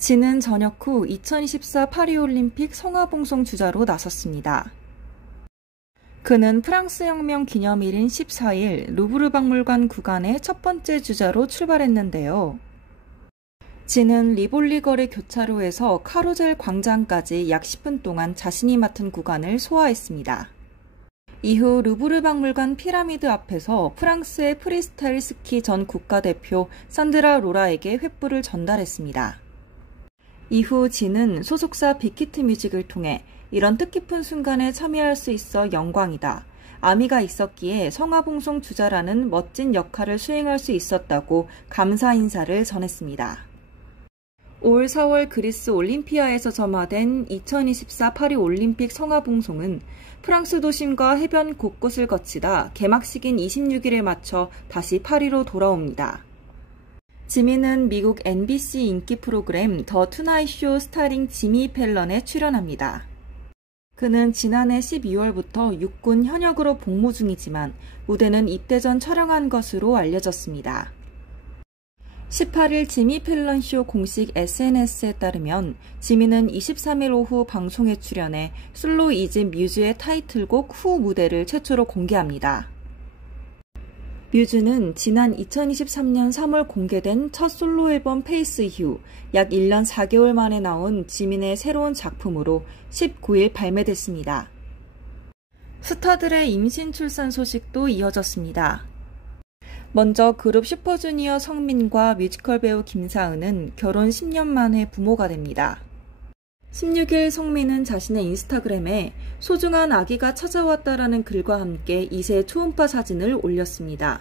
진은 전역 후 2024 파리올림픽 성화봉송 주자로 나섰습니다. 그는 프랑스 혁명 기념일인 14일 루브르 박물관 구간의 첫 번째 주자로 출발했는데요. 진은 리볼리 거리 교차로에서 카루젤 광장까지 약 10분 동안 자신이 맡은 구간을 소화했습니다. 이후 루브르 박물관 피라미드 앞에서 프랑스의 프리스타일 스키 전 국가대표 산드라 로라에게 횃불을 전달했습니다. 이후 진은 소속사 빅히트 뮤직을 통해 이런 뜻깊은 순간에 참여할 수 있어 영광이다. 아미가 있었기에 성화봉송 주자라는 멋진 역할을 수행할 수 있었다고 감사 인사를 전했습니다. 올 4월 그리스 올림피아에서 점화된 2024 파리 올림픽 성화봉송은 프랑스 도심과 해변 곳곳을 거치다 개막식인 26일에 맞춰 다시 파리로 돌아옵니다. 지민은 미국 NBC 인기 프로그램 더 투나잇 쇼 스타링 지미 펠런에 출연합니다. 그는 지난해 12월부터 육군 현역으로 복무 중이지만 무대는 입대 전 촬영한 것으로 알려졌습니다. 18일 지미 펠런 쇼 공식 SNS에 따르면 지미는 23일 오후 방송에 출연해 솔로 이즈 뮤즈의 타이틀곡 후 무대를 최초로 공개합니다. 뮤즈는 지난 2023년 3월 공개된 첫 솔로 앨범 페이스 이후 약 1년 4개월 만에 나온 지민의 새로운 작품으로 19일 발매됐습니다. 스타들의 임신 출산 소식도 이어졌습니다. 먼저 그룹 슈퍼주니어 성민과 뮤지컬 배우 김사은은 결혼 10년 만에 부모가 됩니다. 16일 성민은 자신의 인스타그램에 소중한 아기가 찾아왔다라는 글과 함께 2세 초음파 사진을 올렸습니다.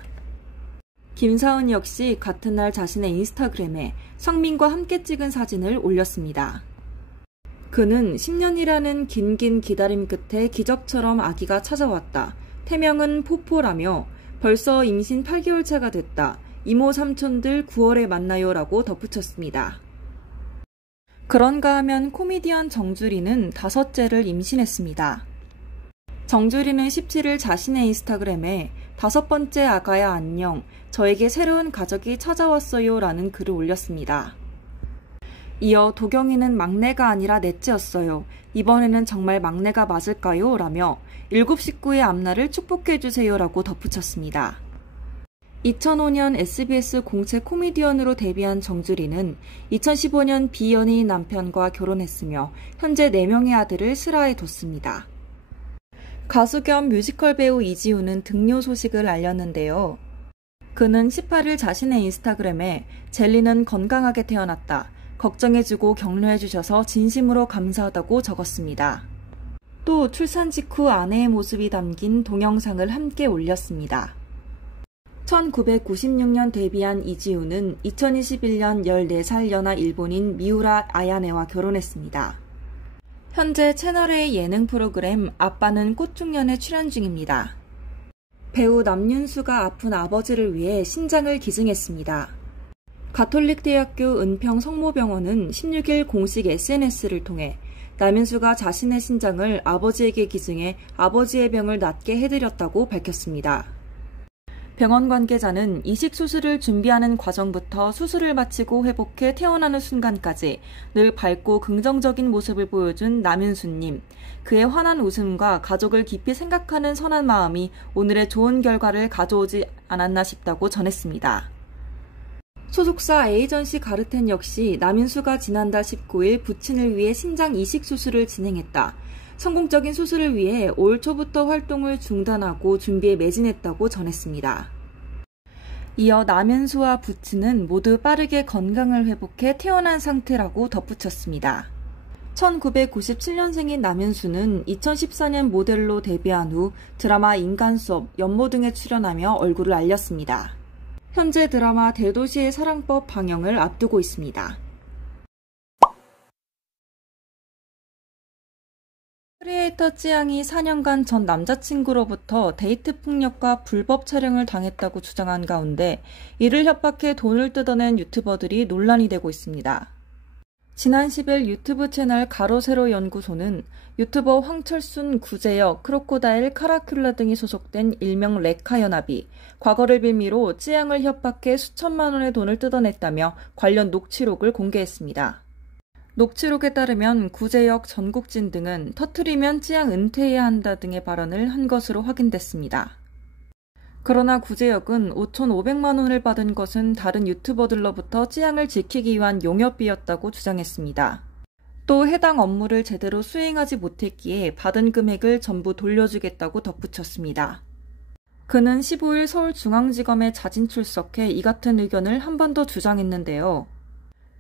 김사은 역시 같은 날 자신의 인스타그램에 성민과 함께 찍은 사진을 올렸습니다. 그는 10년이라는 긴 기다림 끝에 기적처럼 아기가 찾아왔다. 태명은 포포라며 벌써 임신 8개월 차가 됐다. 이모 삼촌들 9월에 만나요 라고 덧붙였습니다. 그런가 하면 코미디언 정주리는 5째를 임신했습니다. 정주리는 17일 자신의 인스타그램에 5번째 아가야 안녕, 저에게 새로운 가족이 찾아왔어요 라는 글을 올렸습니다. 이어 도경이는 막내가 아니라 넷째였어요. 이번에는 정말 막내가 맞을까요? 라며 7 식구의 앞날을 축복해주세요 라고 덧붙였습니다. 2005년 SBS 공채 코미디언으로 데뷔한 정주리는 2015년 비연예인 남편과 결혼했으며 현재 4명의 아들을 슬하에 뒀습니다. 가수 겸 뮤지컬 배우 이지우는 등료 소식을 알렸는데요. 그는 18일 자신의 인스타그램에 젤리는 건강하게 태어났다. 걱정해주고 격려해주셔서 진심으로 감사하다고 적었습니다. 또 출산 직후 아내의 모습이 담긴 동영상을 함께 올렸습니다. 1996년 데뷔한 이지우는 2021년 14살 연하 일본인 미우라 아야네와 결혼했습니다. 현재 채널A 예능 프로그램 아빠는 꽃중년에 출연 중입니다. 배우 남윤수가 아픈 아버지를 위해 신장을 기증했습니다. 가톨릭대학교 은평 성모병원은 16일 공식 SNS를 통해 남윤수가 자신의 신장을 아버지에게 기증해 아버지의 병을 낫게 해드렸다고 밝혔습니다. 병원 관계자는 이식 수술을 준비하는 과정부터 수술을 마치고 회복해 태어나는 순간까지 늘 밝고 긍정적인 모습을 보여준 남윤수님, 그의 환한 웃음과 가족을 깊이 생각하는 선한 마음이 오늘의 좋은 결과를 가져오지 않았나 싶다고 전했습니다. 소속사 에이전시 가르텐 역시 남윤수가 지난달 19일 부친을 위해 신장 이식 수술을 진행했다. 성공적인 수술을 위해 올 초부터 활동을 중단하고 준비에 매진했다고 전했습니다. 이어 남윤수와 부친은 모두 빠르게 건강을 회복해 태어난 상태라고 덧붙였습니다. 1997년생인 남윤수는 2014년 모델로 데뷔한 후 드라마 인간수업, 연모 등에 출연하며 얼굴을 알렸습니다. 현재 드라마 대도시의 사랑법 방영을 앞두고 있습니다. 크리에이터 찌양이 4년간 전 남자친구로부터 데이트 폭력과 불법 촬영을 당했다고 주장한 가운데 이를 협박해 돈을 뜯어낸 유튜버들이 논란이 되고 있습니다. 지난 10일 유튜브 채널 가로세로 연구소는 유튜버 황철순, 구제혁, 크로코다일, 카라큘라 등이 소속된 일명 레카 연합이 과거를 빌미로 찌양을 협박해 수천만 원의 돈을 뜯어냈다며 관련 녹취록을 공개했습니다. 녹취록에 따르면 구제역, 전국진 등은 터트리면 찌양 은퇴해야 한다 등의 발언을 한 것으로 확인됐습니다. 그러나 구제역은 5,500만 원을 받은 것은 다른 유튜버들로부터 찌양을 지키기 위한 용역비였다고 주장했습니다. 또 해당 업무를 제대로 수행하지 못했기에 받은 금액을 전부 돌려주겠다고 덧붙였습니다. 그는 15일 서울중앙지검에 자진 출석해 이 같은 의견을 한 번 더 주장했는데요.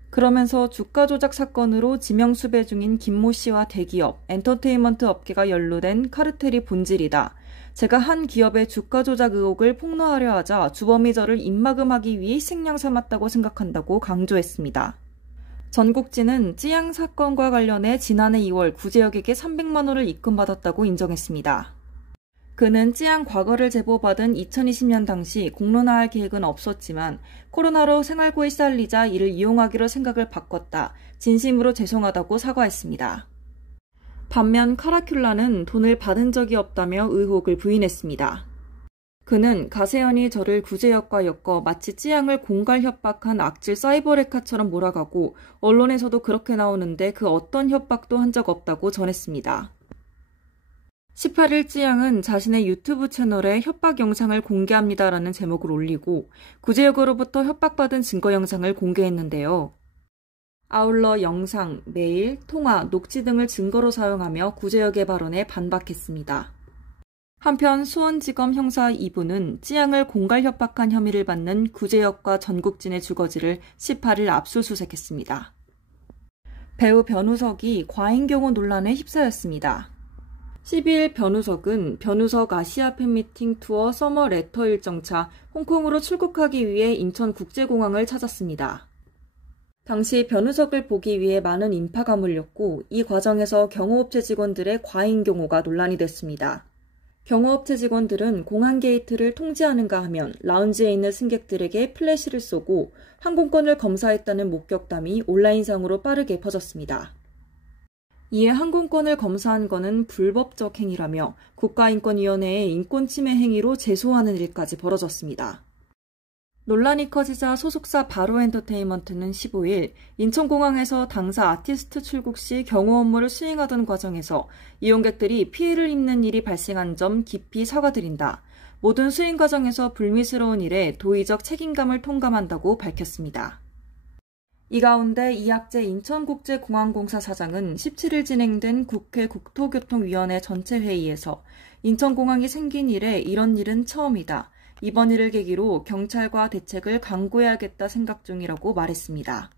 그러면서 주가 조작 사건으로 지명수배 중인 김모 씨와 대기업, 엔터테인먼트 업계가 연루된 카르텔이 본질이다. 제가 한 기업의 주가 조작 의혹을 폭로하려 하자 주범이 저를 입막음하기 위해 희생양 삼았다고 생각한다고 강조했습니다. 전국진은 찌양 사건과 관련해 지난해 2월 구제역에게 300만 원을 입금받았다고 인정했습니다. 그는 찌양 과거를 제보받은 2020년 당시 공론화할 계획은 없었지만 코로나로 생활고에 시달리자 이를 이용하기로 생각을 바꿨다. 진심으로 죄송하다고 사과했습니다. 반면 카라큘라는 돈을 받은 적이 없다며 의혹을 부인했습니다. 그는 가세현이 저를 구제역과 엮어 마치 찌양을 공갈 협박한 악질 사이버 레카처럼 몰아가고 언론에서도 그렇게 나오는데 그 어떤 협박도 한 적 없다고 전했습니다. 18일 찌양은 자신의 유튜브 채널에 협박 영상을 공개합니다라는 제목을 올리고 구제역으로부터 협박받은 증거 영상을 공개했는데요. 아울러 영상, 메일, 통화, 녹취 등을 증거로 사용하며 구제역의 발언에 반박했습니다. 한편 수원지검 형사 2부는 찌양을 공갈 협박한 혐의를 받는 구제역과 전국진의 주거지를 18일 압수수색했습니다. 배우 변우석이 과잉경호 논란에 휩싸였습니다. 12일 변우석은 변우석 아시아 팬미팅 투어 서머 레터 일정차 홍콩으로 출국하기 위해 인천국제공항을 찾았습니다. 당시 변우석을 보기 위해 많은 인파가 몰렸고 이 과정에서 경호업체 직원들의 과잉경호가 논란이 됐습니다. 경호업체 직원들은 공항 게이트를 통제하는가 하면 라운지에 있는 승객들에게 플래시를 쏘고 항공권을 검사했다는 목격담이 온라인상으로 빠르게 퍼졌습니다. 이에 항공권을 검사한 것은 불법적 행위라며 국가인권위원회의 인권침해 행위로 제소하는 일까지 벌어졌습니다. 논란이 커지자 소속사 바로엔터테인먼트는 15일 인천공항에서 당사 아티스트 출국 시 경호 업무를 수행하던 과정에서 이용객들이 피해를 입는 일이 발생한 점 깊이 사과드린다. 모든 수행 과정에서 불미스러운 일에 도의적 책임감을 통감한다고 밝혔습니다. 이 가운데 이학재 인천국제공항공사 사장은 17일 진행된 국회 국토교통위원회 전체 회의에서 인천공항이 생긴 이래 이런 일은 처음이다. 이번 일을 계기로 경찰과 대책을 강구해야겠다 생각 중이라고 말했습니다.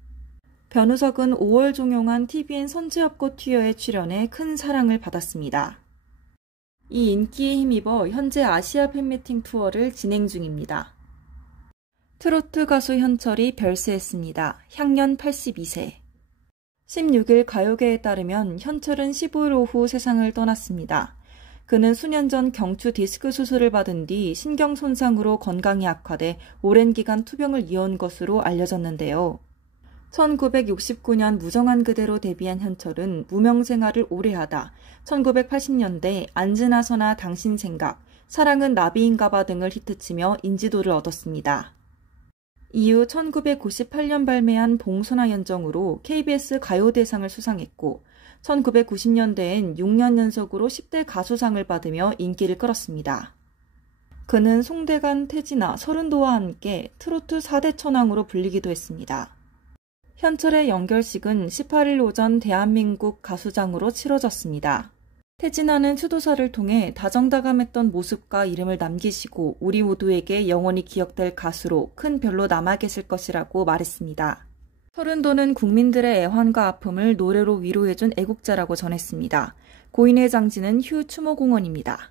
변우석은 5월 종영한 TVN 선제업고 튀어에 출연해 큰 사랑을 받았습니다. 이 인기에 힘입어 현재 아시아 팬미팅 투어를 진행 중입니다. 트로트 가수 현철이 별세했습니다. 향년 82세. 16일 가요계에 따르면 현철은 15일 오후 세상을 떠났습니다. 그는 수년 전 경추 디스크 수술을 받은 뒤 신경 손상으로 건강이 악화돼 오랜 기간 투병을 이어온 것으로 알려졌는데요. 1969년 무정한 그대로 데뷔한 현철은 무명 생활을 오래 하다 1980년대 안지나서나 당신 생각, 사랑은 나비인가봐 등을 히트치며 인지도를 얻었습니다. 이후 1998년 발매한 봉선화 연정으로 KBS 가요대상을 수상했고 1990년대엔 6년 연속으로 10대 가수상을 받으며 인기를 끌었습니다. 그는 송대관, 태진아, 서른도와 함께 트로트 4대 천왕으로 불리기도 했습니다. 현철의 연결식은 18일 오전 대한민국 가수장으로 치러졌습니다. 태진아는 추도사를 통해 다정다감했던 모습과 이름을 남기시고 우리 모두에게 영원히 기억될 가수로 큰 별로 남아 계실 것이라고 말했습니다. 서른도는 국민들의 애환과 아픔을 노래로 위로해준 애국자라고 전했습니다. 고인의 장지는 휴 추모공원입니다.